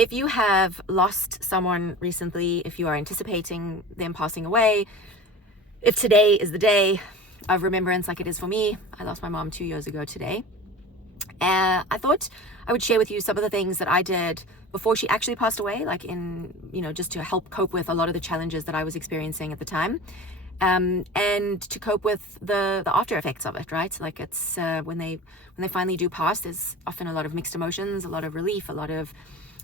if you have lost someone recently, if you are anticipating them passing away, if today is the day of remembrance like it is for me, I lost my mom 2 years ago today. I thought I would share with you some of the things that I did before she actually passed away, like in, just to help cope with a lot of the challenges that I was experiencing at the time. And to cope with the after effects of it, right? Like it's when they finally do pass, there's often a lot of mixed emotions, a lot of relief, a lot of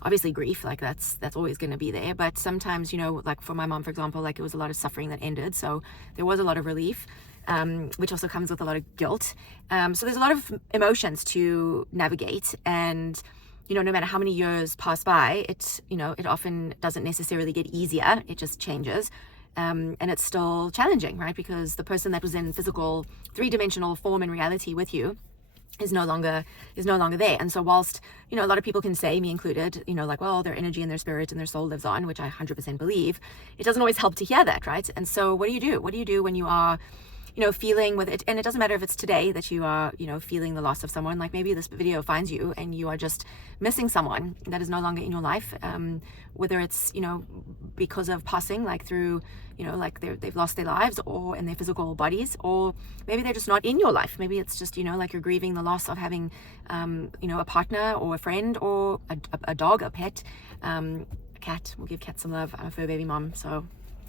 obviously grief. Like that's always going to be there. But sometimes, like for my mom, for example, like it was a lot of suffering that ended, so there was a lot of relief, which also comes with a lot of guilt. So there's a lot of emotions to navigate, and no matter how many years pass by, it often doesn't necessarily get easier. It just changes. And it's still challenging, right? Because the person that was in physical, three-dimensional form and reality with you is no longer there. And so whilst, a lot of people can say, me included, like, well, their energy and their spirit and their soul lives on, which I 100% believe, it doesn't always help to hear that, right? And so what do you do? What do you do when you are feeling with it? And it doesn't matter if it's today that you are, feeling the loss of someone. Like maybe this video finds you and you are just missing someone that is no longer in your life, whether it's, because of passing, like through, like they've lost their lives or in their physical bodies, or maybe they're just not in your life. Maybe it's just, like you're grieving the loss of having, a partner or a friend or a dog, a pet, a cat. We'll give cats some love. I'm a fur baby mom, so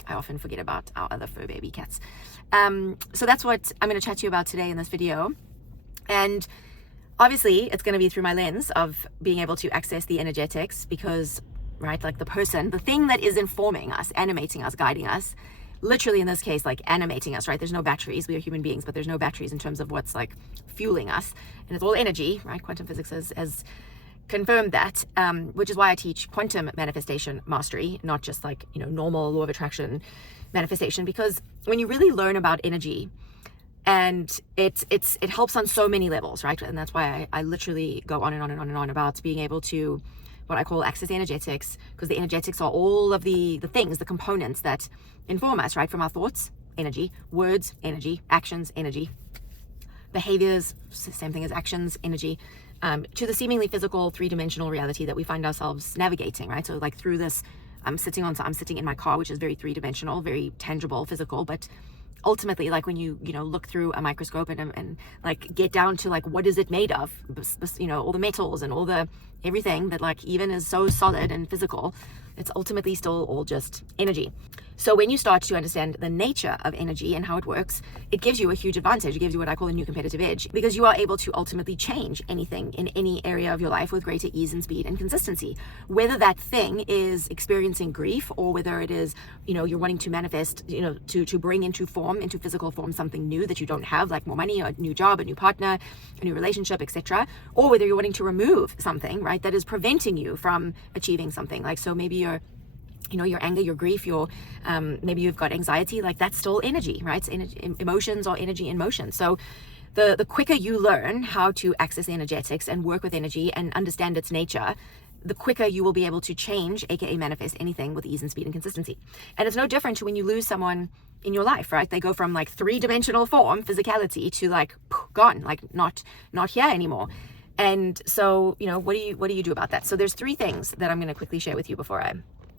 I often forget about our other fur baby cats. So that's what I'm going to chat to you about today in this video. And obviously it's going to be through my lens of being able to access the energetics, because, right, like the thing that is informing us, animating us, guiding us, literally in this case, like animating us, right? There's no batteries. We are human beings, but there's no batteries in terms of what's like fueling us. And it's all energy, right? Quantum physics has confirmed that, which is why I teach quantum manifestation mastery, not just like, normal law of attraction manifestation, because when you really learn about energy, and it helps on so many levels, right? And that's why I literally go on and on and on and on about being able to, what I call access energetics, because the energetics are all of the things, the components that inform us, right? From our thoughts, energy, words, energy, actions, energy, behaviors, same thing as actions, energy, to the seemingly physical three-dimensional reality that we find ourselves navigating, right? So like through this, I'm sitting in my car, which is very three-dimensional, very tangible, physical, but ultimately, like when you look through a microscope and like get down to like what is it made of, all the metals and all the everything that like even is so solid and physical, it's ultimately still all just energy. So when you start to understand the nature of energy and how it works, it gives you a huge advantage. It gives you what I call a new competitive edge, because you are able to ultimately change anything in any area of your life with greater ease and speed and consistency. Whether that thing is experiencing grief, or whether it is, you're wanting to manifest, to bring into physical form, something new that you don't have, like more money, a new job, a new partner, a new relationship, etc. Or whether you're wanting to remove something, right, that is preventing you from achieving something. Like, so maybe your anger, your grief, maybe you've got anxiety, like that's still energy, right? It's energy, emotions or energy in motion. So the quicker you learn how to access energetics and work with energy and understand its nature, the quicker you will be able to change, aka manifest anything with ease and speed and consistency. And it's no different to when you lose someone in your life, right? They go from like three-dimensional form, physicality, to like gone, like not here anymore. And so, what do you do about that? So there's three things that I'm going to quickly share with you before I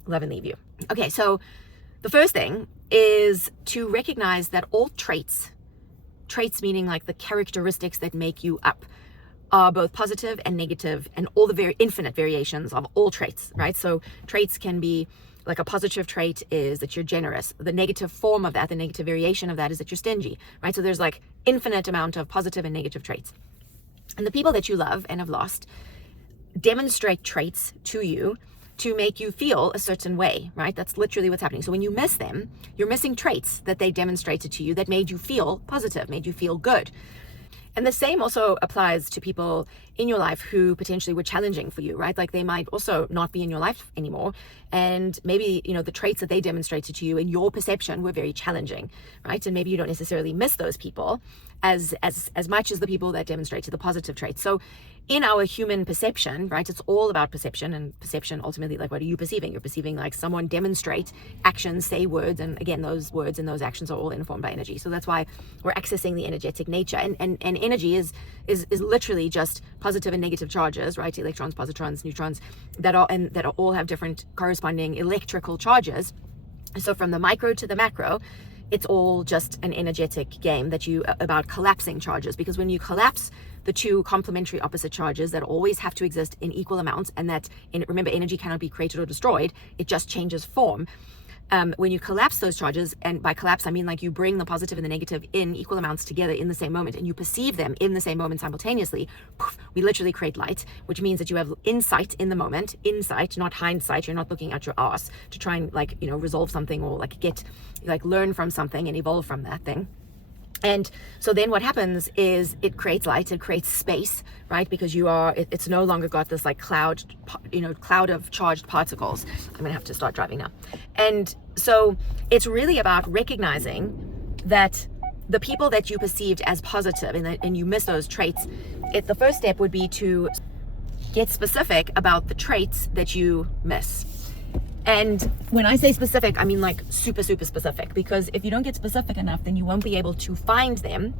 love and leave you. Okay, so the first thing is to recognize that all traits meaning like the characteristics that make you up, are both positive and negative, and all the very infinite variations of all traits, right? So traits can be like, a positive trait is that you're generous. The negative form of that, the negative variation of that, is that you're stingy, right? So there's like infinite amount of positive and negative traits. And the people that you love and have lost demonstrate traits to you to make you feel a certain way, right? That's literally what's happening. So when you miss them, you're missing traits that they demonstrated to you that made you feel positive, made you feel good. And the same also applies to people in your life who potentially were challenging for you, right? Like they might also not be in your life anymore. And maybe, the traits that they demonstrated to you in your perception were very challenging, right? And maybe you don't necessarily miss those people as much as the people that demonstrated the positive traits. So in our human perception, right, it's all about perception, and perception ultimately, like, what are you perceiving? You're perceiving like someone demonstrate actions, say words, and again, those words and those actions are all informed by energy. So that's why we're accessing the energetic nature, and energy is literally just positive and negative charges, right? Electrons, positrons, neutrons, that all have different corresponding electrical charges. So from the micro to the macro, it's all just an energetic game about collapsing charges, because when you collapse the two complementary opposite charges that always have to exist in equal amounts, and remember, energy cannot be created or destroyed, it just changes form. When you collapse those charges, and by collapse I mean like you bring the positive and the negative in equal amounts together in the same moment, and you perceive them in the same moment simultaneously, we literally create light, which means that you have insight in the moment, insight, not hindsight. You're not looking at your ass to try and resolve something, or learn from something and evolve from that thing. And so then what happens is it creates light, it creates space, right? Because it's no longer got this cloud of charged particles. I'm gonna have to start driving now. And so it's really about recognizing that the people that you perceived as positive, and you miss those traits. The first step would be to get specific about the traits that you miss. And when I say specific, I mean super, super specific, because if you don't get specific enough, then you won't be able to find them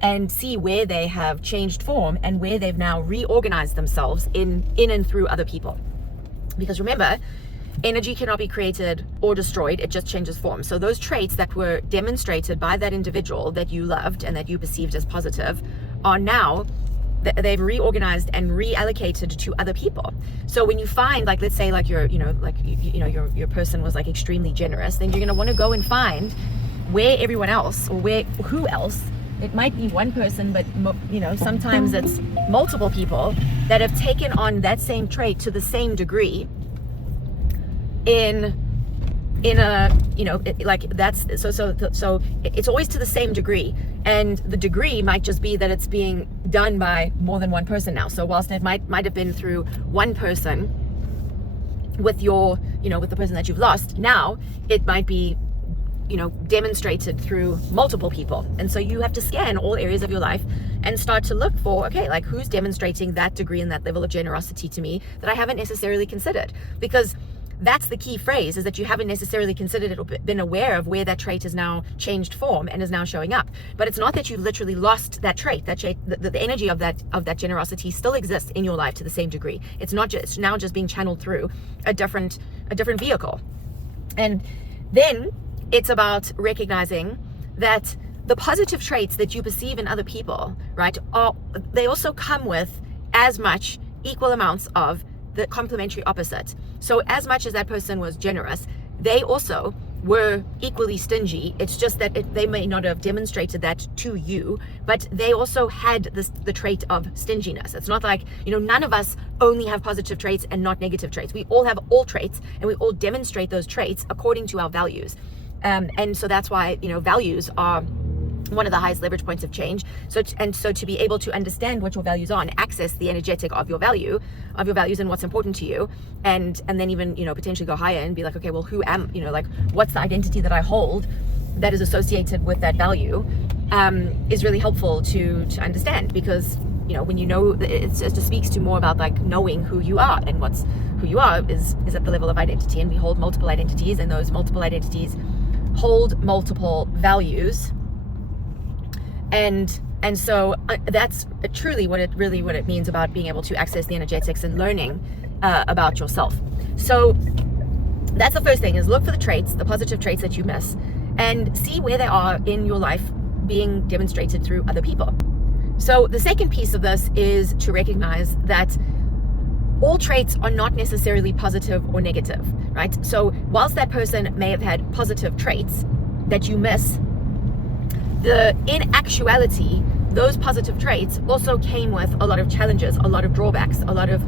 and see where they have changed form and where they've now reorganized themselves in and through other people. Because remember, energy cannot be created or destroyed, it just changes form. So those traits that were demonstrated by that individual that you loved and that you perceived as positive are now, they've reorganized and reallocated to other people. So when you find, let's say your person was extremely generous, then you're going to want to go and find where everyone else, or who else. It might be one person, but sometimes it's multiple people that have taken on that same trait to the same degree so it's always to the same degree, and the degree might just be that it's being done by more than one person now. So whilst it might have been through one person with with the person that you've lost, now it might be demonstrated through multiple people. And so you have to scan all areas of your life and start to look for, okay, who's demonstrating that degree and that level of generosity to me that I haven't necessarily considered. Because that's the key phrase, is that you haven't necessarily considered it or been aware of where that trait has now changed form and is now showing up. But it's not that you've literally lost that trait. The energy of that generosity still exists in your life to the same degree. It's now just being channeled through a different vehicle. And then it's about recognizing that the positive traits that you perceive in other people, right, they also come with as much equal amounts of the complementary opposite. So as much as that person was generous, they also were equally stingy. It's just that they may not have demonstrated that to you, but they also had the trait of stinginess. It's not none of us only have positive traits and not negative traits. We all have all traits, and we all demonstrate those traits according to our values. And so that's why values are one of the highest leverage points of change. So to be able to understand what your values are and access the energetic of your values and what's important to you, and then even potentially go higher and be like, okay, well, who am what's the identity that I hold that is associated with that value, is really helpful to understand. Because when it just speaks to more about knowing who you are, and who you are is at the level of identity, and we hold multiple identities, and those multiple identities hold multiple values. And so that's truly what it means about being able to access the energetics and learning about yourself. So that's the first thing, is look for the traits, the positive traits that you miss, and see where they are in your life being demonstrated through other people. So the second piece of this is to recognize that all traits are not necessarily positive or negative, right? So whilst that person may have had positive traits that you miss, in actuality, those positive traits also came with a lot of challenges, a lot of drawbacks, a lot of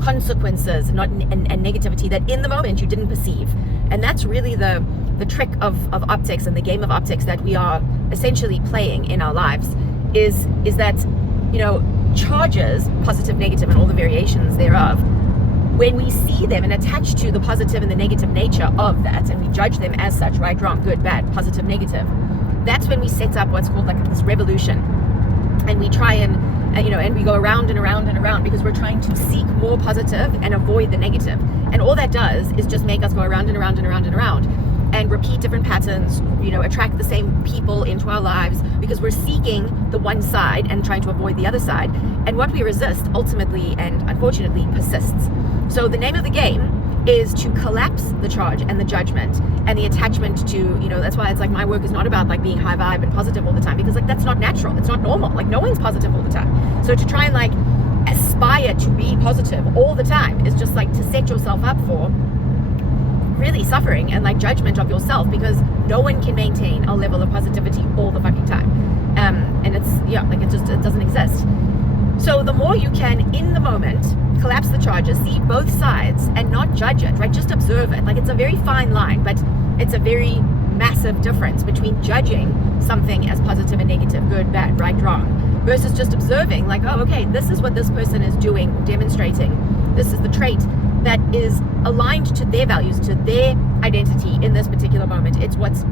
consequences, and negativity that in the moment you didn't perceive. And that's really the trick of optics and the game of optics that we are essentially playing in our lives, is that charges, positive, negative, and all the variations thereof, when we see them and attach to the positive and the negative nature of that, and we judge them as such, right, wrong, good, bad, positive, negative, that's when we set up what's called this revolution. and we try and we go around and around and around because we're trying to seek more positive and avoid the negative. And all that does is just make us go around and around and around and around and repeat different patterns, attract the same people into our lives because we're seeking the one side and trying to avoid the other side. And what we resist ultimately and unfortunately persists. So the name of the game is to collapse the charge and the judgment and the attachment to, that's why it's like my work is not about like being high vibe and positive all the time, because like that's not natural. It's not normal. Like no one's positive all the time. So to try and like aspire to be positive all the time is just like to set yourself up for really suffering and like judgment of yourself, because no one can maintain a level of positivity all the fucking time. And it's, it doesn't exist. So the more you can in the moment collapse the charges, see both sides and not judge it, right? Just observe it. Like it's a very fine line, but it's a very massive difference between judging something as positive and negative, good, bad, right, wrong, versus just observing like, oh, okay, this is what this person is doing, demonstrating. This is the trait that is aligned to their values, to their identity in this particular moment. It's what's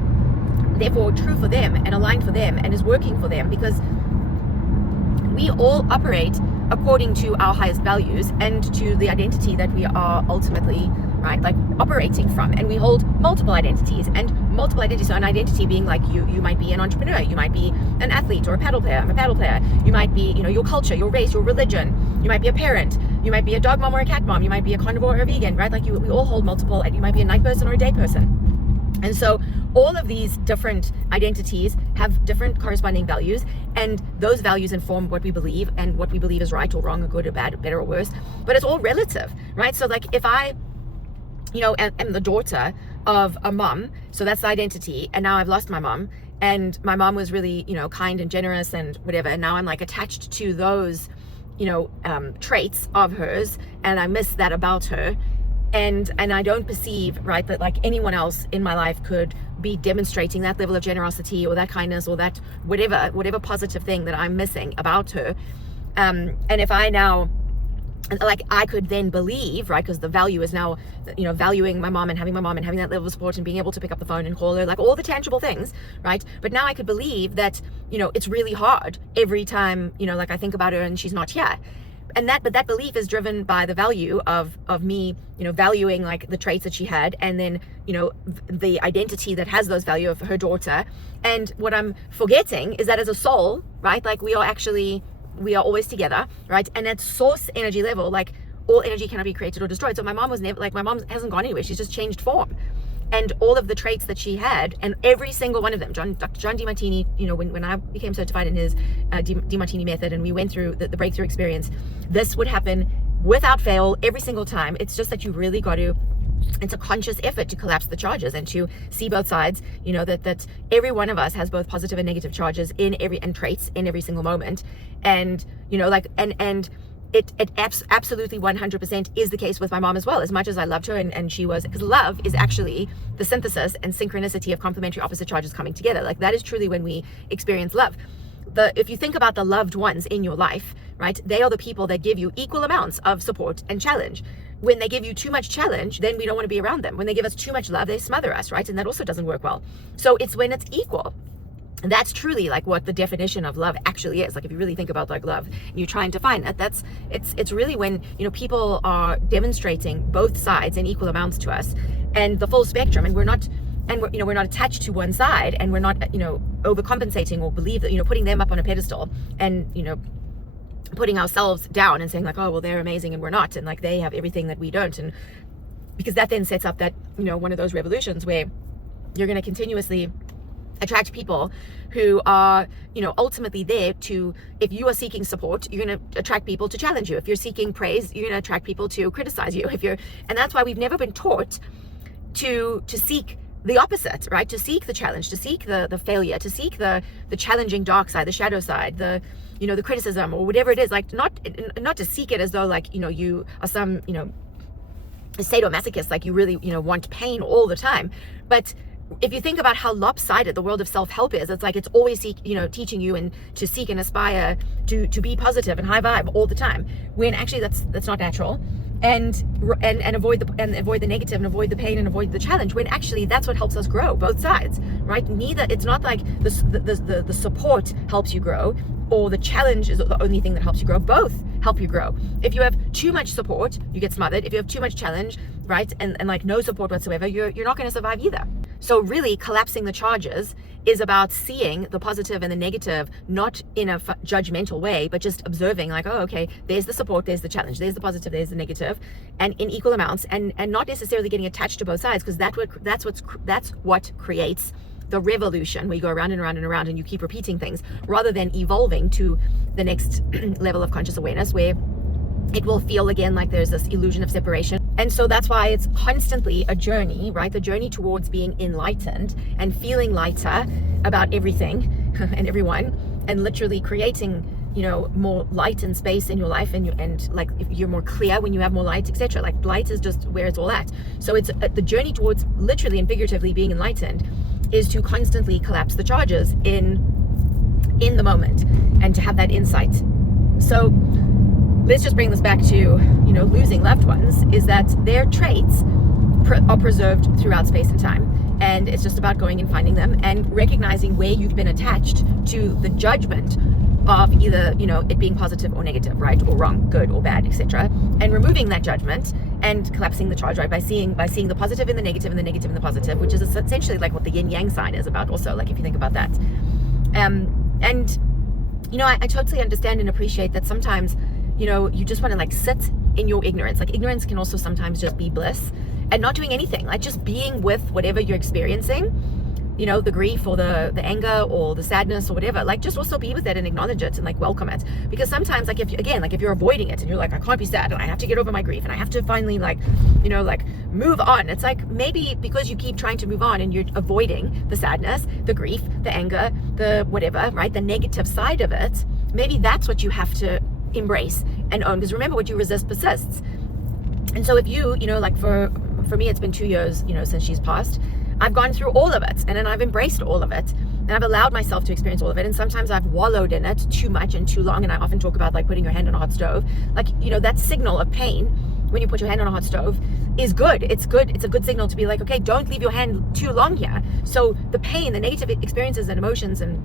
therefore true for them and aligned for them and is working for them, because we all operate according to our highest values and to the identity that we are ultimately, right, like operating from. And we hold multiple identities. So an identity being like you might be an entrepreneur, you might be an athlete or a paddle player. I'm a paddle player. You might be, your culture, your race, your religion. You might be a parent. You might be a dog mom or a cat mom. You might be a carnivore or a vegan, right? Like we all hold multiple, and you might be a night person or a day person. And so all of these different identities have different corresponding values, and those values inform what we believe, and what we believe is right or wrong or good or bad or better or worse. But it's all relative, right? So like if I, am the daughter of a mom, so that's the identity, and now I've lost my mom, and my mom was really, kind and generous and whatever, and now I'm like attached to those, traits of hers, and I miss that about her. And I don't perceive, right, that like anyone else in my life could be demonstrating that level of generosity or that kindness or that whatever positive thing that I'm missing about her. And if I now, like, I could then believe, right, because the value is now, valuing my mom and having that level of support and being able to pick up the phone and call her, like all the tangible things, right? But now I could believe that, it's really hard every time, like I think about her and she's not here. But that belief is driven by the value of me, valuing like the traits that she had, and then, the identity that has those value of her daughter. And what I'm forgetting is that as a soul, right, like we are always together, right? And at source energy level, like all energy cannot be created or destroyed. So my mom hasn't gone anywhere. She's just changed form. And all of the traits that she had, and every single one of them, Dr. John Demartini, when I became certified in his Demartini method, and we went through the breakthrough experience, this would happen without fail every single time. It's just that you really got to, it's a conscious effort to collapse the charges and to see both sides, that every one of us has both positive and negative charges and traits in every single moment. And, it absolutely 100% is the case with my mom as well. As much as I loved her and she was, because love is actually the synthesis and synchronicity of complementary opposite charges coming together. Like that is truly when we experience love. If you think about the loved ones in your life, right, they are the people that give you equal amounts of support and challenge. When they give you too much challenge, then we don't want to be around them. When they give us too much love, they smother us, right? And that also doesn't work well. So it's when it's equal. And that's truly like what the definition of love actually is. Like if you really think about like love and you try and define that, it's really when, people are demonstrating both sides in equal amounts to us and the full spectrum, and we're not attached to one side, and we're not, overcompensating or believe that, putting them up on a pedestal and, putting ourselves down and saying like, oh, well, they're amazing and we're not, and like they have everything that we don't. And because that then sets up that, one of those revolutions where you're going to continuously attract people who are, ultimately there to, if you are seeking support, you're going to attract people to challenge you. If you're seeking praise, you're going to attract people to criticize you. And that's why we've never been taught to seek the opposite, right? To seek the challenge, to seek the failure, to seek the challenging dark side, the shadow side, the criticism or whatever it is. Like not to seek it as though like, you are some, sadomasochist, like you really, want pain all the time. But if you think about how lopsided the world of self-help is, it's like it's always teaching you and to seek and aspire to be positive and high vibe all the time, when actually that's not natural. And avoid the negative and avoid the pain and avoid the challenge, when actually that's what helps us grow, both sides, right? It's not like the support helps you grow. or the challenge is the only thing that helps you grow. Both help you grow. If you have too much support, you get smothered. If you have too much challenge, right, and like no support whatsoever, you're not going to survive either. So really collapsing the charges is about seeing the positive and the negative, not in a judgmental way, but just observing like, oh, okay, there's the support, there's the challenge, there's the positive, there's the negative, and in equal amounts, and not necessarily getting attached to both sides, because that's what creates the revolution, where you go around and around and around and you keep repeating things, rather than evolving to the next level of conscious awareness, where it will feel again like there's this illusion of separation. And so that's why it's constantly a journey, right? The journey towards being enlightened and feeling lighter about everything and everyone, and literally creating, you know, more light and space in your life, and like if you're more clear when you have more light, etc. Like light is just where it's all at. So it's the journey towards literally and figuratively being enlightened is to constantly collapse the charges in the moment, and to have that insight. So let's just bring this back to, you know, losing loved ones, is that their traits are preserved throughout space and time. And it's just about going and finding them and recognizing where you've been attached to the judgment of either, you know, it being positive or negative, right, or wrong, good or bad, etc. And removing that judgment and collapsing the charge, right, by seeing the positive in the negative and the negative in the positive, which is essentially like what the yin yang sign is about also, like if you think about that. And you know, I totally understand and appreciate that sometimes, you know, you just want to like sit in your ignorance. Like ignorance can also sometimes just be bliss, and not doing anything, like just being with whatever you're experiencing, you know, the grief or the anger or the sadness or whatever, like just also be with it and acknowledge it and like welcome it. Because sometimes like if you're avoiding it and you're like, I can't be sad and I have to get over my grief and I have to finally like, you know, like move on. It's like maybe because you keep trying to move on and you're avoiding the sadness, the grief, the anger, the whatever, right, the negative side of it, maybe that's what you have to embrace and own. Because remember, what you resist persists. And so if you know, like for me, it's been 2 years, you know, since she's passed. I've gone through all of it, and then I've embraced all of it, and I've allowed myself to experience all of it. And sometimes I've wallowed in it too much and too long. And I often talk about like putting your hand on a hot stove, like, you know, that signal of pain when you put your hand on a hot stove is good. It's good. It's a good signal to be like, okay, don't leave your hand too long here. So the pain, the negative experiences and emotions and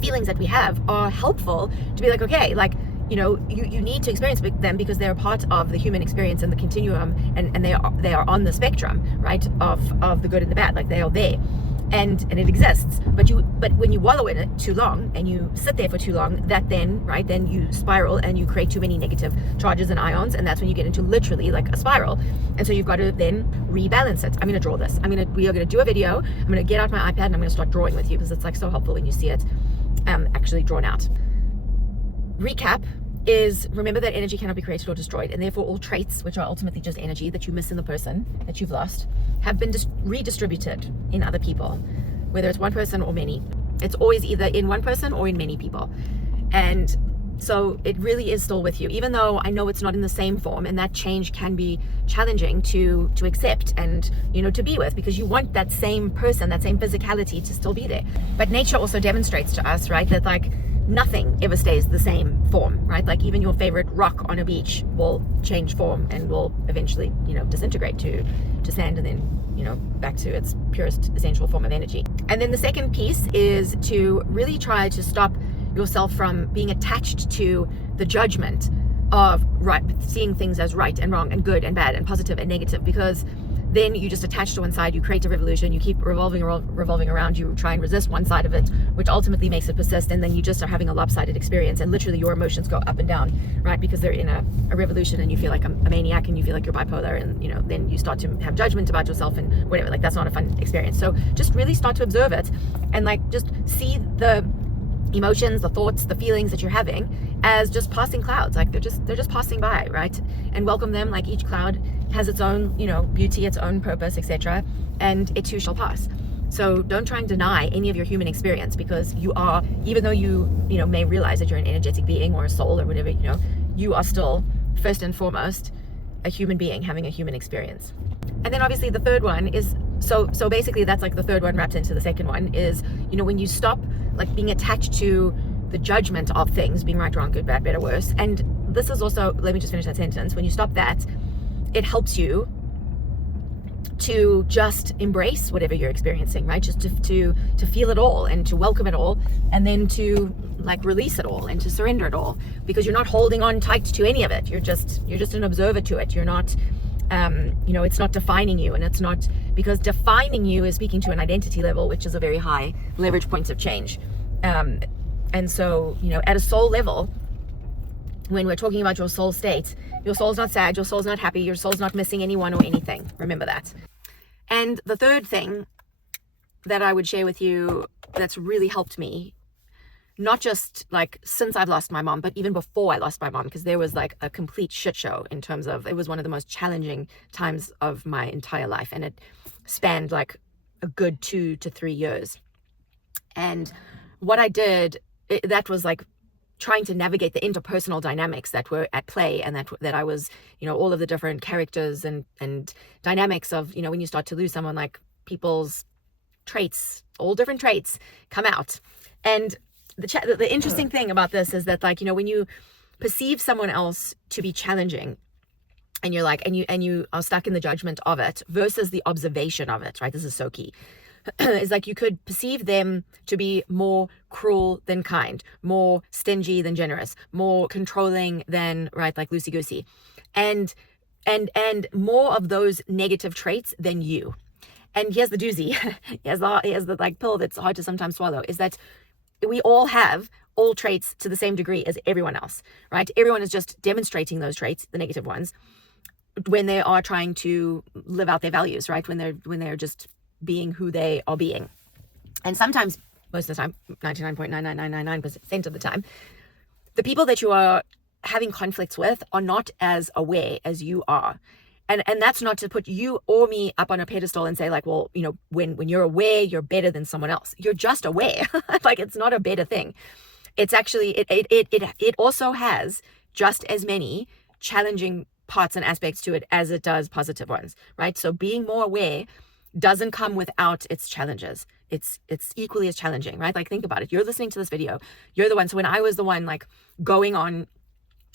feelings that we have are helpful to be like, okay, like, you know, you need to experience them because they're part of the human experience and the continuum, and they are on the spectrum, right, of the good and the bad. Like they are there, and it exists. But when you wallow in it too long and you sit there for too long, that then, right, then you spiral and you create too many negative charges and ions, and that's when you get into literally like a spiral. And so you've got to then rebalance it. I'm going to draw this. We are going to do a video. I'm going to get out my iPad and I'm going to start drawing with you, because it's like so helpful when you see it actually drawn out. Recap is, remember that energy cannot be created or destroyed, and therefore all traits, which are ultimately just energy that you miss in the person that you've lost, have been redistributed in other people, whether it's one person or many. It's always either in one person or in many people. And so it really is still with you, even though I know it's not in the same form, and that change can be challenging to accept and, you know, to be with, because you want that same person, that same physicality to still be there. But nature also demonstrates to us, right, that like nothing ever stays the same form, right? Like even your favorite rock on a beach will change form and will eventually, you know, disintegrate to sand, and then, you know, back to its purest essential form of energy. And then the second piece is to really try to stop yourself from being attached to the judgment of right, seeing things as right and wrong and good and bad and positive and negative, because then you just attach to one side, you create a revolution, you keep revolving around, you try and resist one side of it, which ultimately makes it persist, and then you just are having a lopsided experience, and literally your emotions go up and down, right, because they're in a revolution, and you feel like a maniac, and you feel like you're bipolar, and, you know, then you start to have judgment about yourself and whatever. Like that's not a fun experience. So just really start to observe it, and like just see the emotions, the thoughts, the feelings that you're having as just passing clouds. Like they're just passing by, right? And welcome them. Like each cloud has its own, you know, beauty, its own purpose, etc. And it too shall pass. So don't try and deny any of your human experience, because you are, even though you know, may realize that you're an energetic being or a soul or whatever, you know, you are still first and foremost a human being having a human experience. And then obviously the third one is, so basically that's like the third one wrapped into the second one is, you know, when you stop like being attached to the judgment of things being right, wrong, good, bad, better, worse. And this is also, let me just finish that sentence. When you stop that, it helps you to just embrace whatever you're experiencing, right? Just to feel it all and to welcome it all, and then to like release it all and to surrender it all, because you're not holding on tight to any of it. You're just an observer to it. You're not it's not defining you, and it's not, because defining you is speaking to an identity level, which is a very high leverage point of change. And so, at a soul level, when we're talking about your soul state, your soul's not sad, your soul's not happy, your soul's not missing anyone or anything. Remember that. And the third thing that I would share with you that's really helped me, not just like since I've lost my mom, but even before I lost my mom, because there was like a complete shit show in terms of, it was one of the most challenging times of my entire life. And it spanned like a good 2 to 3 years. And what I did, that was like trying to navigate the interpersonal dynamics that were at play, and that I was, all of the different characters and dynamics of, when you start to lose someone, like people's traits, all different traits come out. And the interesting thing about this is that, like, when you perceive someone else to be challenging, and you're like, and you are stuck in the judgment of it versus the observation of it, right? This is so key. Is like you could perceive them to be more cruel than kind, more stingy than generous, more controlling than, right, like loosey-goosey, and more of those negative traits than you. And here's the doozy, here's the like pill that's hard to sometimes swallow, is that we all have all traits to the same degree as everyone else, right? Everyone is just demonstrating those traits, the negative ones, when they are trying to live out their values, right? When they're just being who they are being. And sometimes, most of the time, 99.99999% of the time, the people that you are having conflicts with are not as aware as you are. And that's not to put you or me up on a pedestal and say, like, well, when you're aware, you're better than someone else. You're just aware. Like, it's not a better thing. It's actually, it also has just as many challenging parts and aspects to it as it does positive ones, right? So being more aware doesn't come without its challenges. It's equally as challenging, right? Like, think about it. You're listening to this video. You're the one. So when I was the one like going on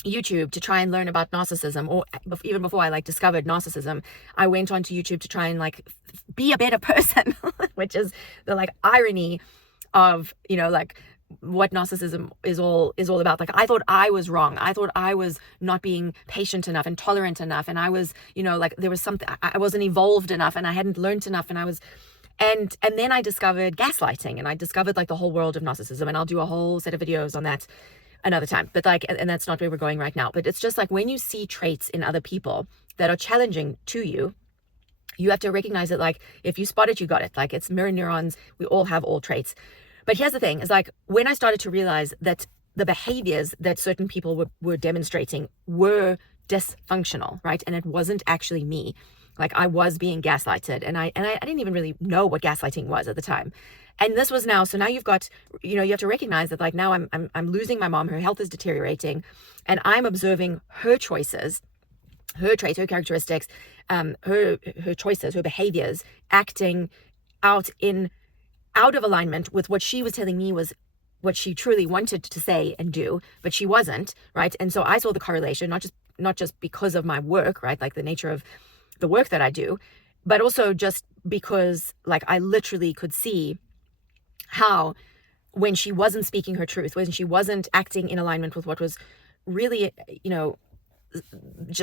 YouTube to try and learn about narcissism, or even before I like discovered narcissism, I went onto YouTube to try and like be a better person, which is the like irony of, like what narcissism is all about. Like, I thought I was wrong. I thought I was not being patient enough and tolerant enough. And I was, like there was something, I wasn't evolved enough, and I hadn't learned enough. And I was, and then I discovered gaslighting, and I discovered like the whole world of narcissism. And I'll do a whole set of videos on that another time, but like, and that's not where we're going right now. But it's just like, when you see traits in other people that are challenging to you, you have to recognize it. Like, if you spot it, you got it. Like, it's mirror neurons. We all have all traits. But here's the thing, is like, when I started to realize that the behaviors that certain people were demonstrating were dysfunctional, right? And it wasn't actually me. Like, I was being gaslighted, and I didn't even really know what gaslighting was at the time. And this was now, so now you've got, you have to recognize that, like, now I'm losing my mom, her health is deteriorating, and I'm observing her choices, her traits, her characteristics, her choices, her behaviors, acting out of alignment with what she was telling me was what she truly wanted to say and do, but she wasn't, right? And so I saw the correlation, not just because of my work, right? Like the nature of the work that I do, but also just because, like, I literally could see how, when she wasn't speaking her truth, when she wasn't acting in alignment with what was really,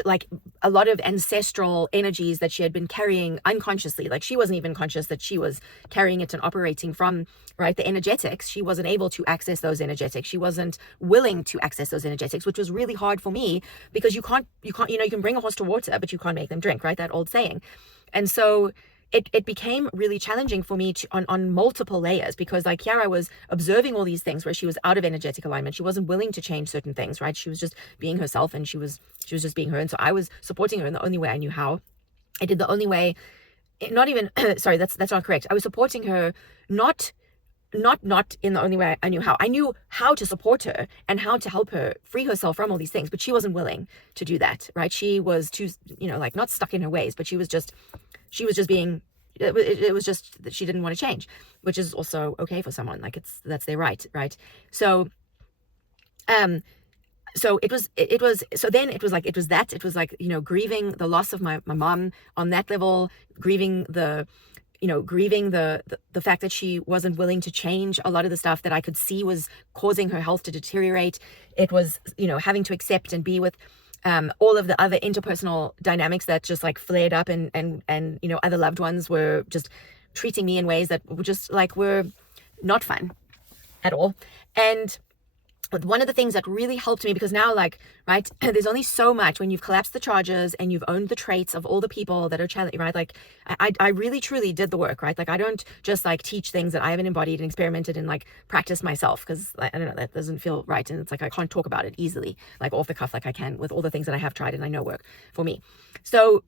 like a lot of ancestral energies that she had been carrying unconsciously, like she wasn't even conscious that she was carrying it and operating from, right, the energetics. She wasn't able to access those energetics. She wasn't willing to access those energetics, which was really hard for me, because you can't, you can bring a horse to water, but you can't make them drink, right? That old saying. And so it became really challenging for me to, on multiple layers, because like here I was observing all these things where she was out of energetic alignment. She wasn't willing to change certain things, right? She was just being herself, and she was just being her. And so I was supporting her in the only way I knew how. I did the only way, not even, sorry, that's not correct. I was supporting her, not in the only way I knew how. I knew how to support her and how to help her free herself from all these things, but she wasn't willing to do that, right? She was too, like not stuck in her ways, but she was just being, it was just that she didn't want to change, which is also okay for someone. Like that's their right? So, so it was like, grieving the loss of my mom on that level, grieving the fact that she wasn't willing to change a lot of the stuff that I could see was causing her health to deteriorate. It was, having to accept and be with all of the other interpersonal dynamics that just like flared up, and other loved ones were just treating me in ways that were just like were not fun at all. And one of the things that really helped me, because now, like, right, there's only so much when you've collapsed the charges and you've owned the traits of all the people that are challenging, right? Like, I really truly did the work, right? Like, I don't just like teach things that I haven't embodied and experimented and like practiced myself, because I don't know, that doesn't feel right. And it's like I can't talk about it easily, like off the cuff, like I can with all the things that I have tried and I know work for me. So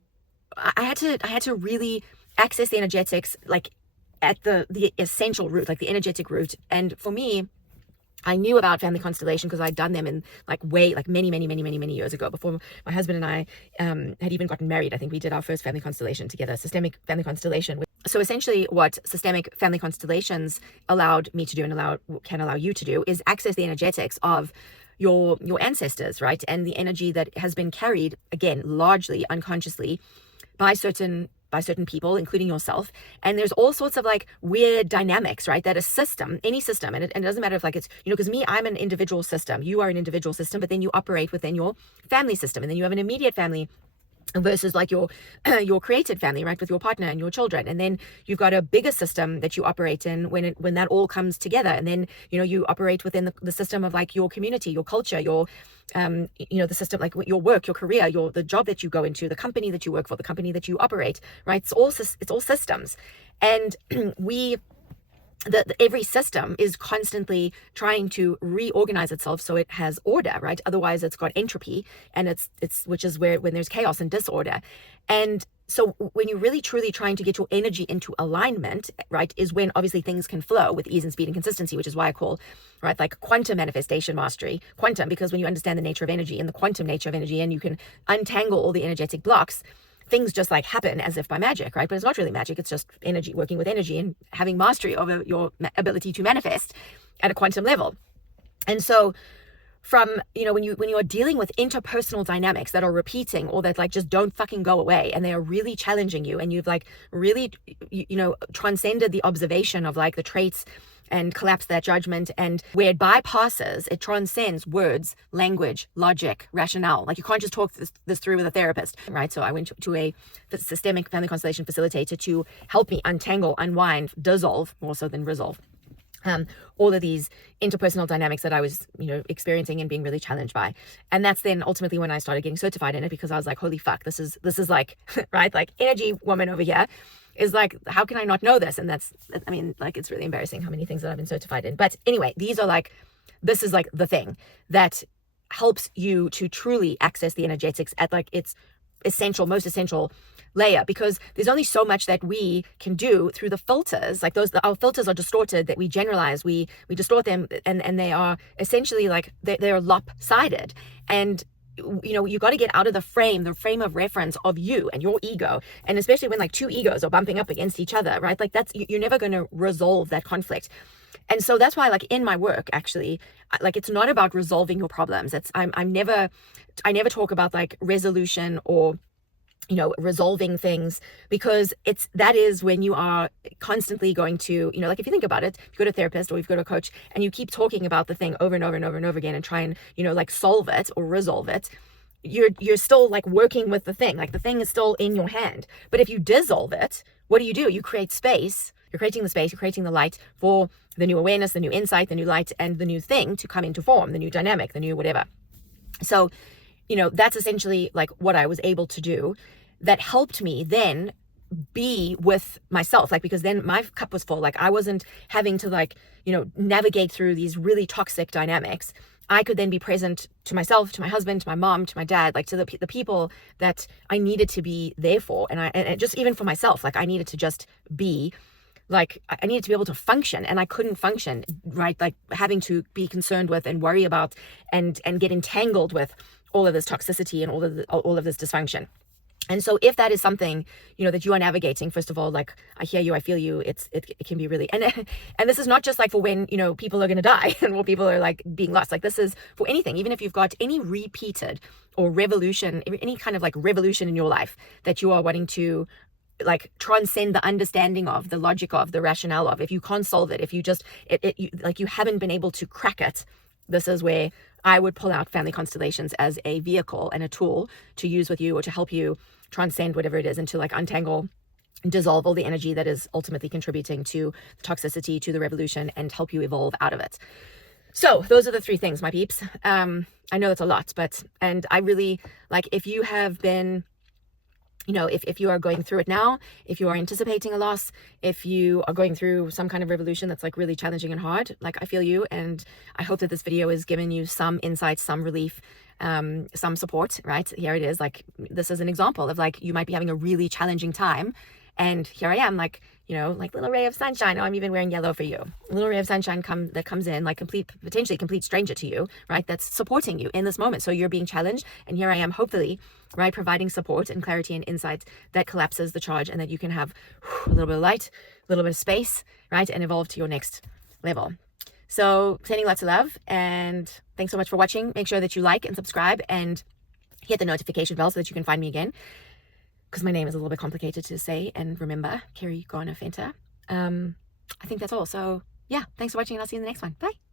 I had to really access the energetics, like at the essential root, like the energetic root. And for me, I knew about family constellation because I'd done them in many years ago, before my husband and I had even gotten married. I think we did our first family constellation together, systemic family constellation. So essentially what systemic family constellations allowed me to do, and can allow you to do, is access the energetics of your ancestors, right? And the energy that has been carried, again, largely unconsciously by certain people, including yourself. And there's all sorts of like weird dynamics, right? That a system, any system, and it doesn't matter if like it's, because me, I'm an individual system, you are an individual system, but then you operate within your family system, and then you have an immediate family versus like your created family, right, with your partner and your children. And then you've got a bigger system that you operate in when that all comes together. And then you operate within the system of like your community, your culture, your the system, like your work, your career, the job that you go into, the company that you work for, the company that you operate, right? It's all systems. And every system is constantly trying to reorganize itself so it has order, right? Otherwise it's got entropy, and it's which is when there's chaos and disorder. And so when you're really truly trying to get your energy into alignment, right, is when obviously things can flow with ease and speed and consistency, which is why I call, right, like quantum manifestation mastery, quantum, because when you understand the nature of energy and the quantum nature of energy, and you can untangle all the energetic blocks, things just like happen as if by magic, right? But it's not really magic. It's just energy, working with energy and having mastery over your ability to manifest at a quantum level. And so from, when you are dealing with interpersonal dynamics that are repeating, or that like just don't fucking go away, and they are really challenging you, and you've like really, transcended the observation of like the traits and collapse that judgment, and where it bypasses, it transcends words, language, logic, rationale. Like you can't just talk this through with a therapist, right? So I went to a systemic family constellation facilitator to help me untangle, unwind, dissolve, more so than resolve, all of these interpersonal dynamics that I was, experiencing and being really challenged by. And that's then ultimately when I started getting certified in it, because I was like, holy fuck, this is like, right? Like energy woman over here is like, how can I not know this? And it's really embarrassing how many things that I've been certified in. But anyway, this is like the thing that helps you to truly access the energetics at like its most essential layer, because there's only so much that we can do through the filters. Like our filters are distorted, that we generalize, we distort them, and they are essentially like they're lopsided. And you got to get out of the frame of reference of you and your ego. And especially when like two egos are bumping up against each other, right? Like you're never going to resolve that conflict. And so that's why, like in my work, actually, like it's not about resolving your problems. I never talk about like resolution or resolving things, because that is when you are constantly going to, like if you think about it, if you go to a therapist or you've got a coach and you keep talking about the thing over and over and over and over again and try and, like solve it or resolve it, you're still like working with the thing, like the thing is still in your hand. But if you dissolve it, what do? You create space. You're creating the space, you're creating the light for the new awareness, the new insight, the new light, and the new thing to come into form, the new dynamic, the new whatever. So, that's essentially like what I was able to do that helped me then be with myself, like, because then my cup was full. Like I wasn't having to like, navigate through these really toxic dynamics. I could then be present to myself, to my husband, to my mom, to my dad, like to the people that I needed to be there for. And just even for myself, like I needed to just be, like I needed to be able to function, and I couldn't function, right? Like having to be concerned with and worry about and get entangled with all of this toxicity and all of this dysfunction. And so if that is something, that you are navigating, first of all, like, I hear you, I feel you, it can be really, and this is not just like for when, people are going to die and when people are like being lost. Like, this is for anything, even if you've got any repeated or revolution, any kind of like revolution in your life that you are wanting to like transcend the understanding of, the logic of, the rationale of. If you can't solve it, if you just, you haven't been able to crack it, this is where I would pull out family constellations as a vehicle and a tool to use with you, or to help you transcend whatever it is, and to like untangle, dissolve all the energy that is ultimately contributing to the toxicity, to the revolution, and help you evolve out of it. So those are the 3 things, my peeps. I know that's a lot, and I really, like, if you have been, if you are going through it now, if you are anticipating a loss, if you are going through some kind of revolution that's like really challenging and hard, like, I feel you, and I hope that this video has given you some insight, some relief, some support, right? Here it is. Like, this is an example of like, you might be having a really challenging time, and here I am, like, like little ray of sunshine. Oh, I'm even wearing yellow for you. Little ray of sunshine that comes in, like potentially complete stranger to you, right? That's supporting you in this moment. So you're being challenged, and here I am, hopefully, right, providing support and clarity and insight that collapses the charge, and that you can have a little bit of light, a little bit of space, right, and evolve to your next level. So sending lots of love, and thanks so much for watching. Make sure that you like and subscribe and hit the notification bell so that you can find me again, because my name is a little bit complicated to say and remember. Carrie Garner Fenter. I think that's all. So yeah, thanks for watching, and I'll see you in the next one. Bye.